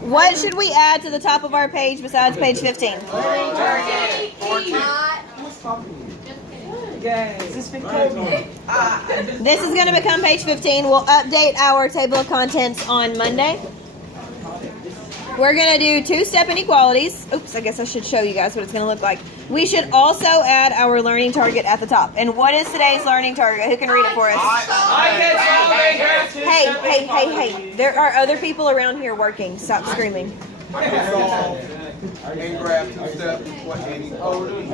What should we add to the top of our page besides page 15? This is going to become page 15. We'll update our table of contents on Monday. We're going to do two-step inequalities. Oops, I guess I should show you guys what it's going to look like. We should also add our learning target at the top. And what is today's learning target? Who can read it for us? Hey. There are other people around here working. Stop screaming. And grab two-step inequalities.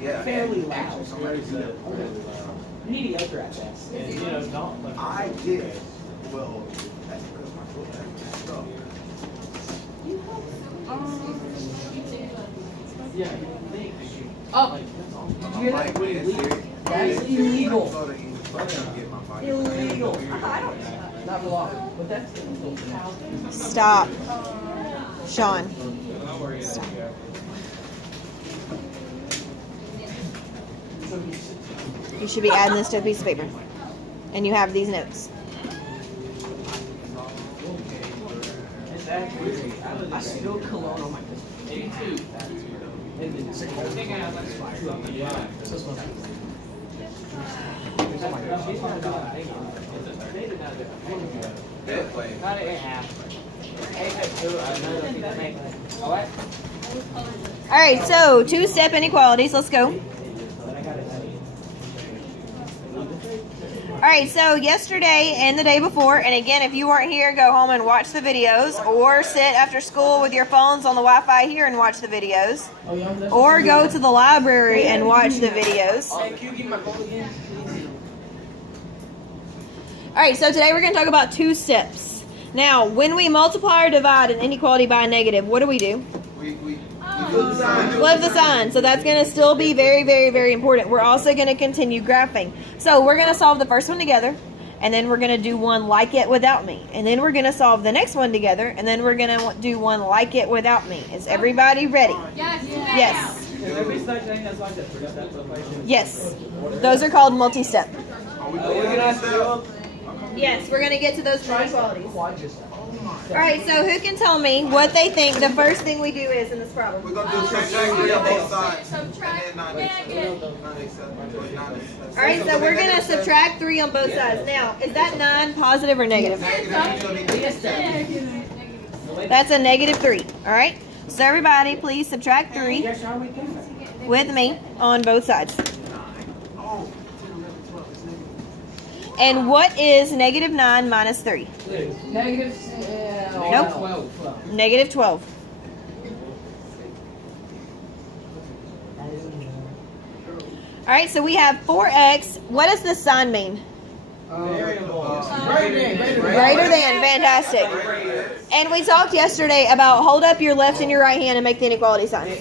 Yeah. Fairly loud. Mediocre at best. And, I did. Well, that's because my foot had stuff. Oh, did you hear that? That's illegal. Illegal. Not for long. But that's Stop. Sean. Stop. You should be adding this to a piece of paper. And you have these notes. I still cologne on my pistol. Alright, so two-step inequalities. Let's go. Alright, so yesterday and the day before, and again, if you weren't here, go home and watch the videos, or sit after school with your phones on the Wi-Fi here and watch the videos, or go to the library and watch the videos. Alright, so today we're going to talk about two steps. Now, when we multiply or divide an inequality by a negative, what do? We Flip the sign. So that's going to still be very, very, very important. We're also going to continue graphing. So we're going to solve the first one together, and then we're going to do one like it without me. And then we're going to solve the next one together, and then we're going to do one like it without me. Is everybody ready? Yes. Yes. Those are called multi-step. Yes, we're going to get to those inequalities. Alright, so who can tell me what they think the first thing we do is in this problem? We're going to do subtract 3 on both sides. Alright, so we're going to subtract 3 on both sides. Now, is that 9 positive or negative? That's a negative 3. Alright, so everybody please subtract 3 with me on both sides. And what is negative 9 minus 3? Negative. Nope. 12. Negative 12. Alright, so we have 4x. What does this sign mean? Greater Greater than. Fantastic. And we talked yesterday about hold up your left and your right hand and make the inequality signs.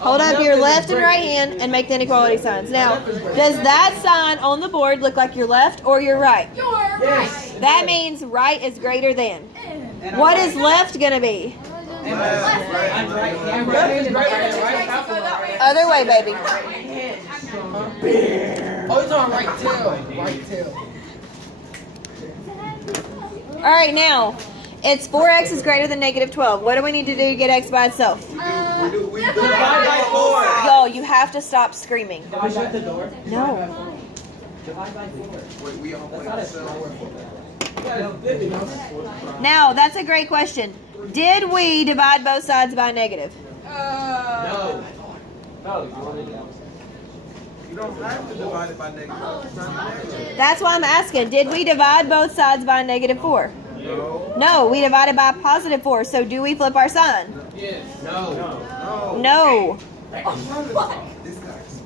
Hold up your left and right hand and make the inequality signs. Now, does that sign on the board look like your left or your right? You're right. That means right is greater than. What is left going to be? Other way, baby. Oh, it's on right tail. Right tail. All right, now, it's 4x is greater than negative 12. What do we need to do to get x by itself? We divide by 4. Y'all, you have to stop screaming. Did we shut the door? No. Divide by 4. Wait, we all play ourselves. Now, that's a great question. Did we divide both sides by negative? No. You don't have to divide it by negative. That's why I'm asking. Did we divide both sides by negative 4? No. No, we divided by positive 4. So do we flip our sign? Yes. No. No. This guy's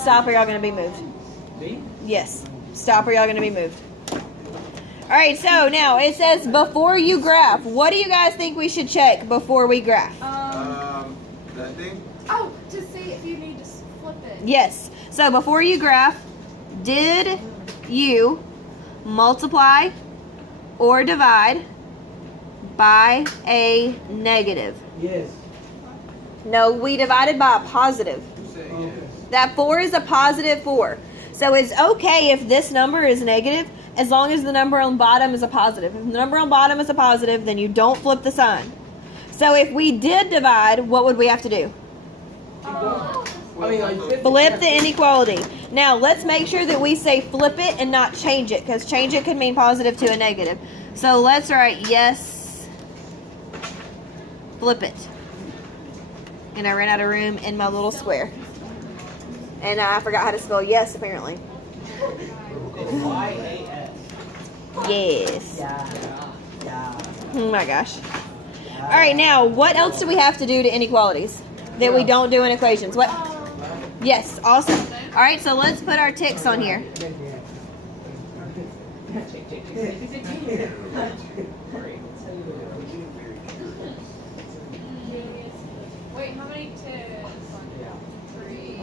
Stop or y'all going to be moved. Me? Yes. Stop or y'all going to be moved. Alright, so now it says before you graph. What do you guys think we should check before we graph? that thing? Oh, to see if you need to flip it. Yes. So before you graph, did you multiply or divide by a negative? Yes. No, we divided by a positive. You say yes. That 4 is a positive 4. So it's okay if this number is negative as long as the number on bottom is a positive. If the number on bottom is a positive, then you don't flip the sign. So if we did divide, what would we have to do? Flip the inequality. Now let's make sure that we say flip it and not change it, because change it could mean positive to a negative. So let's write yes, flip it. And I ran out of room in my little square. And I forgot how to spell yes, apparently. Yes. Oh my gosh. All right, now what else do we have to do to inequalities that we don't do in equations? What? Yes, awesome. All right, so let's put our ticks on here. Wait, how many ticks? 3.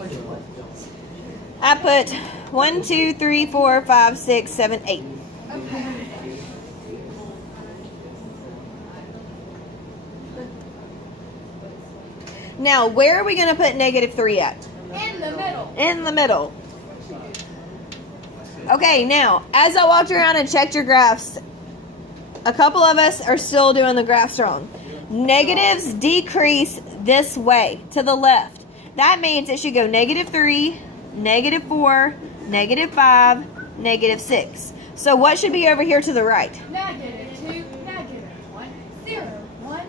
I put 1, 2, 3, 4, 5, 6, 7, 8. Okay. Now, where are we going to put negative 3 at? In the middle. In the middle. Okay, now, as I walked around and checked your graphs, a couple of us are still doing the graphs wrong. Negatives decrease this way, to the left. That means it should go negative 3, negative 4, negative 5, negative 6. So what should be over here to the right? Negative 2, negative 1, 0,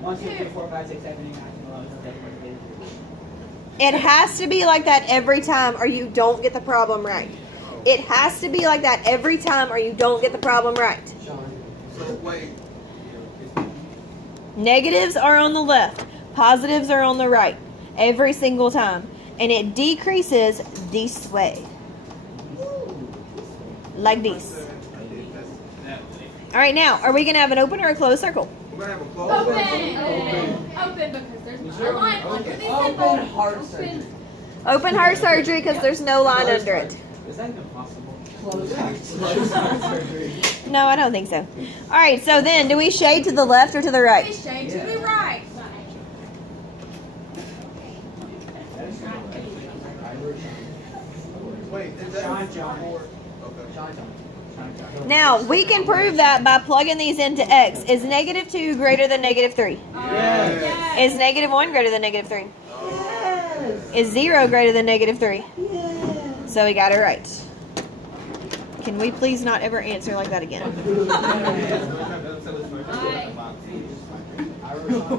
1, 2. 3, 4, 5, 6, 7, 8, 9, 10, 11, 12, 13, 14, 15. It has to be like that every time or you don't get the problem right. It has to be like that every time or you don't get the problem right. So wait. Negatives are on the left. Positives are on the right. Every single time. And it decreases this way. Like this. Alright, now, are we going to have an open or a closed circle? We're gonna have a close. Open because there's a line under the symbol. Open heart surgery. Open heart surgery because there's no line under it. Is that even possible? Closed heart surgery. No, I don't think so. Alright, so then, do we shade to the left or to the We right? shade to the right. Wait, is that Shine, John. Okay. Shine, John. Shine, John. Now, we can prove that by plugging these into x. Is negative 2 greater than negative 3? Yes. Is negative 1 greater than negative 3? Is 0 greater than negative 3? So we got it right. Can we please not ever answer like that again?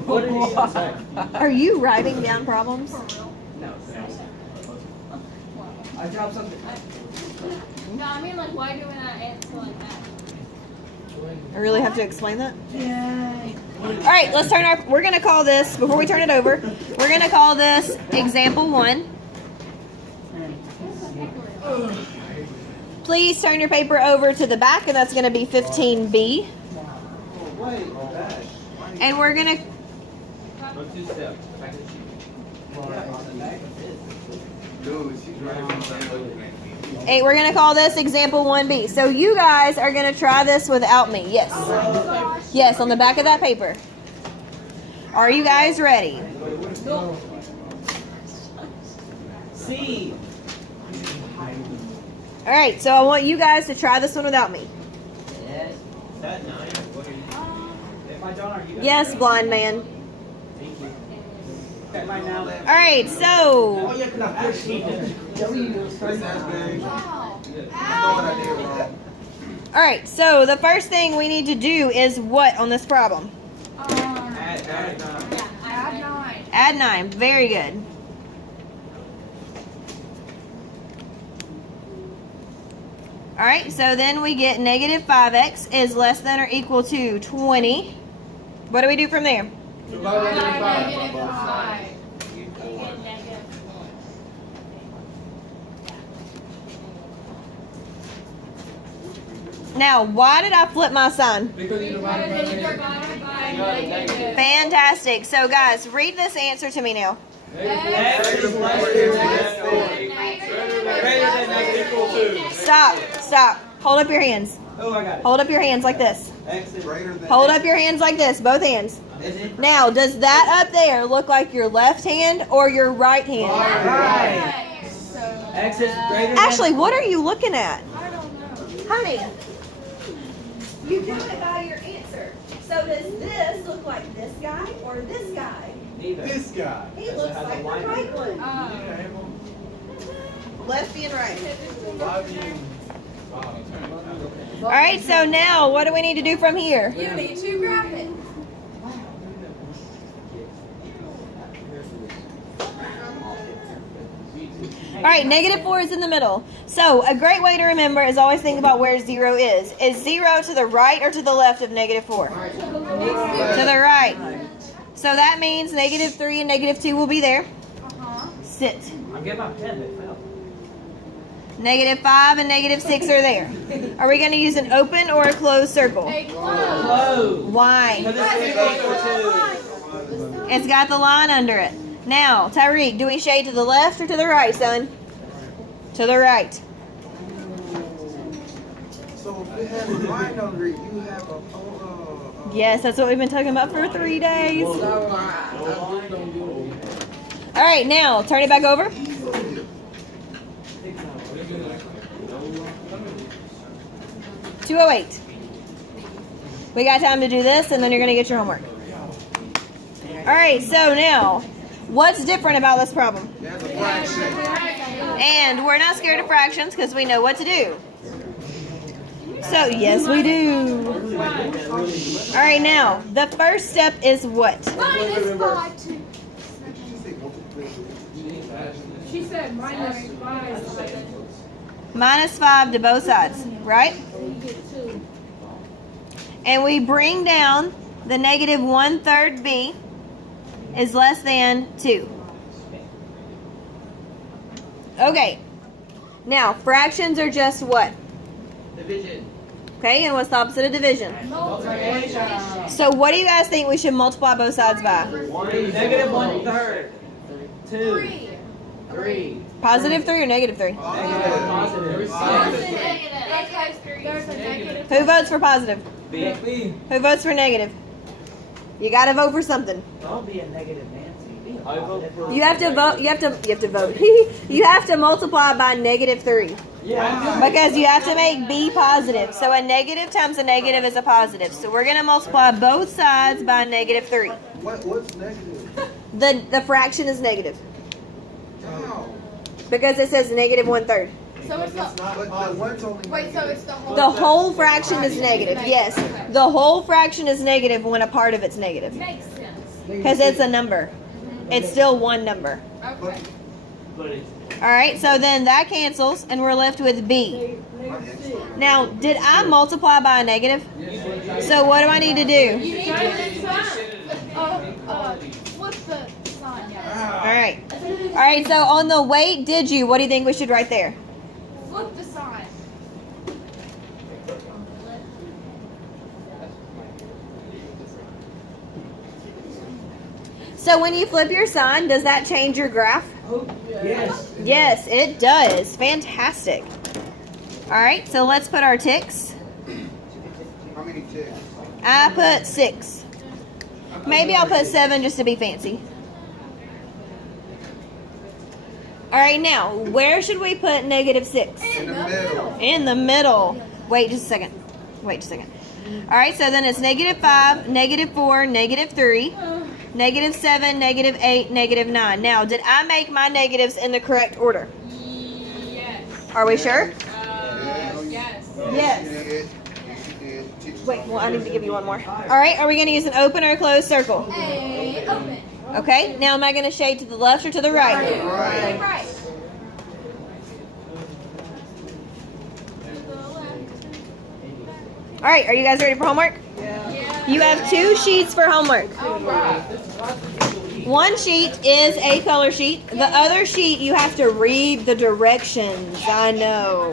What did he say? Are you writing down problems? No. I dropped something. No, I mean, like, why do we not answer like that? I really have to explain that? All right, let's turn our, we're going to call this, before we turn it over, we're going to call this example 1. Please turn your paper over to the back, and that's going to be 15B. And we're going to, Go 2 steps. Back to the sheet. Dude, she's right. hey, we're going to call this example 1B. So you guys are going to try this without me. Yes. Yes, on the back of that paper. Are you guys ready? C. All right, so I want you guys to try this one without me. Yes. Is that 9? If I don't, are you guys Yes, ready? blind man. Thank you. Okay, right now. All right, so yeah, Wow. I know what I did wrong. all right, so the first thing we need to do is what on this problem? Add 9. Add 9. Add 9. Very good. All right, so then we get negative 5x is less than or equal to 20. What do we do from there? Negative 5. Now, why did I flip my sign? Because you divided by negative. Fantastic. So, guys, read this answer to me now. X is less than or greater than equal to. Stop. Hold up your hands. Oh, I got it. Hold up your hands like this. X is Greater than. Hold up your hands like this, both hands. Is it? Now, does that up there look like your left hand or your right hand? Right. So X is greater than. Ashley, what are you looking at? I don't know. Honey, you do it by your answer. So does this look like this guy or this guy? Neither. This guy. He looks like the right one. Lefty and right. All right, so now what do we need to do from here? You need to graph it. All right, -4 is in the middle. So a great way to remember is always think about where 0 is. Is 0 to the right or to the left of -4? To the right. So that means -3 and -2 will be there. Sit. I'll get my pen. It fell. -5 and -6 are there. Are we going to use an open or a closed circle? A close. Close. Why? Because it's equal to. It's got the line under it. Now, Tyreek, do we shade to the left or to the right, son? To the right. So if we have a line under it, you have a Yes, that's what we've been talking about for 3 days. All right, now turn it back over. $208. We got time to do this, and then you're going to get your homework. All right, so now, what's different about this problem? There's a fraction. And we're not scared of fractions because we know what to do. So, yes, we do. All right, now, the first step is what? -5 to. She said -5. -5 to both sides, right? And we bring down the -1/3 b is less than 2. Okay. Now, fractions are just what? Division. Okay, and what's the opposite of division? Multiplication. So what do you guys think we should multiply both sides by? -1/3. 2. 3. +3 or -3? Negative. Positive. There's a negative. Who votes for positive? B. Who votes for negative? You got to vote for something. Don't be a negative Nancy. Be a positive. You have to vote. You have to vote. You have to multiply by -3 Yeah. because you have to make b positive. So a negative times a negative is a positive. So we're going to multiply both sides by -3. What's negative? The fraction is negative How? because it says -1/3. So it's the. But the one's only Wait, so it's the whole. The whole fraction is negative. Yes, the whole fraction is negative when a part of it's negative Makes sense. because it's a number. It's still one number. Okay. But it's. All right, so then that cancels, and we're left with b. Now, did I multiply by a negative? So what do I need to do? You need to flip the sign. Yeah. All right. All right, so on the weight, did you? What do you think we should write there? Flip the sign. So when you flip your sign, does that change your graph? Yes. Yes, it does. Fantastic. All right, so let's put our ticks. How many ticks? I put 6. Maybe I'll put 7 just to be fancy. All right, now, where should we put -6? In the middle. In the middle. Wait just a second. Wait just a second. All right, so then it's -5, -4, -3, -7, -8, -9. Now, did I make my negatives in the correct order? Yes. Are we sure? Yes. Yes. You did. Wait, well, I need to give you one more. All right, are we going to use an open or a closed circle? A open. Okay, now am I going to shade to the left or to the right? Right. Right. All right, are you guys ready for homework? Yeah. You have 2 sheets for homework. All right. One sheet is a color sheet. The other sheet, you have to read the directions. I know.